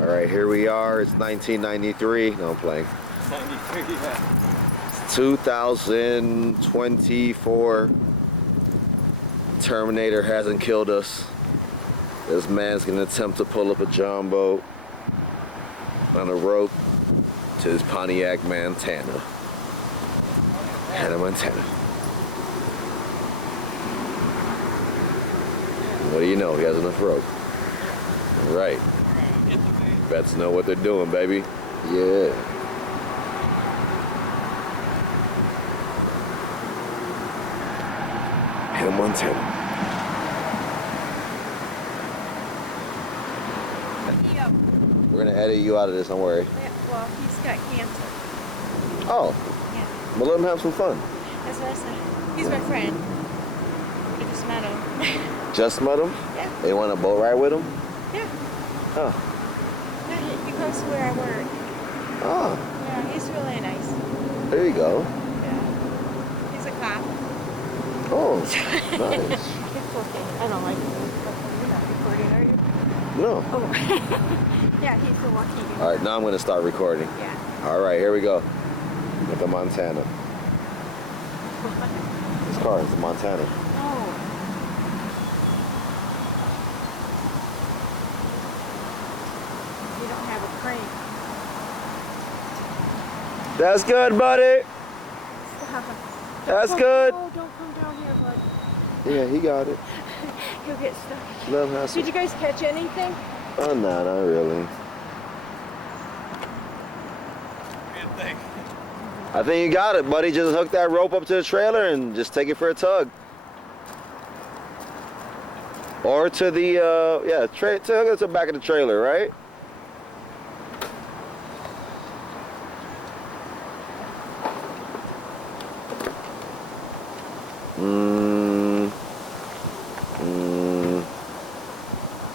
All right, here we are. It's 1993. No, I'm playing. 93, yeah. 2024. Terminator hasn't killed us. This man's gonna attempt to pull up a John boat on a rope to his Pontiac Montana. Hannah, Montana. What do you know? He has enough rope. All right. Vets know what they're doing, baby. Yeah. Hannah, Montana. We're gonna edit you out of this, don't worry. Well, he's got cancer. Oh. Yeah. Well, let him have some fun. That's what I said. He's my friend. We just met him. Just met him? Yeah. They want a boat ride with him? Yeah. Oh. Yeah, he comes to where I work. Oh. Yeah, he's really nice. There you go. Yeah. He's a cop. Oh. Nice. It's okay. I don't like him. You're not recording, are you? No. Oh. Yeah, he's the lucky guy. All right, now I'm gonna start recording. Yeah. All right, here we go. With the Montana. This car is the Montana. Oh. You don't have a crank. That's good, buddy. That's good. Oh, don't come down here, bud. Yeah, he got it. He'll get stuck. Let him have some. Did you guys catch anything? Oh, no, not really. Good thing. I think you got it, buddy. Just hook that rope up to the trailer and just take it for a tug. Or to the, yeah, hook it to the back of the trailer, right?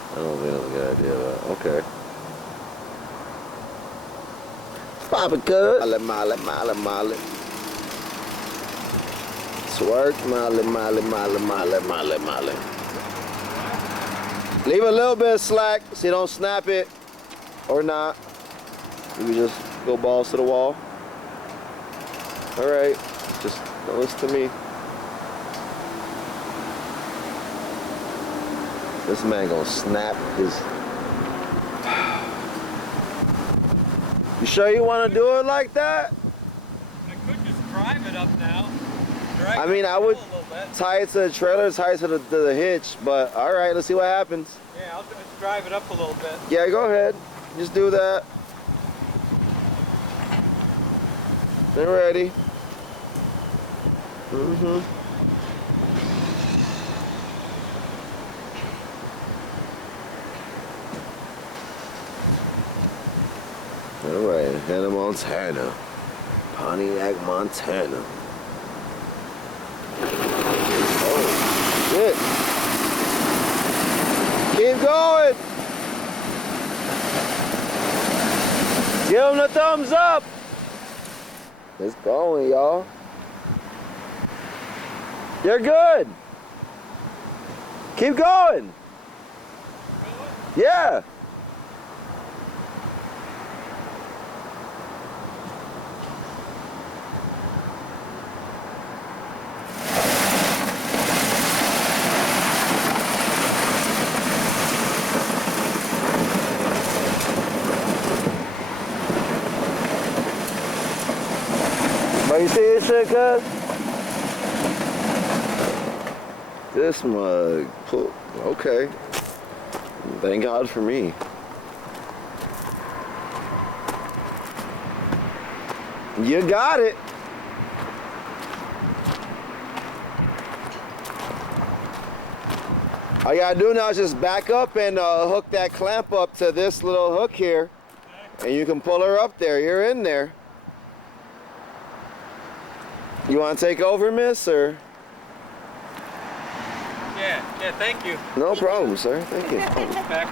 I don't think that's a good idea, but okay. Pop it good. Molly. Twerk, Molly. Leave a little bit of slack so you don't snap it or not. You can just go balls to the wall. All right, just don't listen to me. This man gonna snap his... You sure you wanna do it like that? I could just drive it up now. I mean, I would tie it to the trailer, tie it to the hitch, but all right, let's see what happens. Yeah, I'll just drive it up a little bit. Yeah, go ahead. Just do that. They're ready. All right, Hannah, Montana. Pontiac, Montana. Oh, shit. Keep going. Give him the thumbs up. It's going, y'all. You're good. Keep going. Yeah. But you see this shit, cuz? This mug. Okay. Thank God for me. You got it. All you gotta do now is just back up and hook that clamp up to this little hook here. And you can pull her up there. You're in there. You want to take over, miss, or? Yeah, thank you. No problem, sir. Thank you. Back up.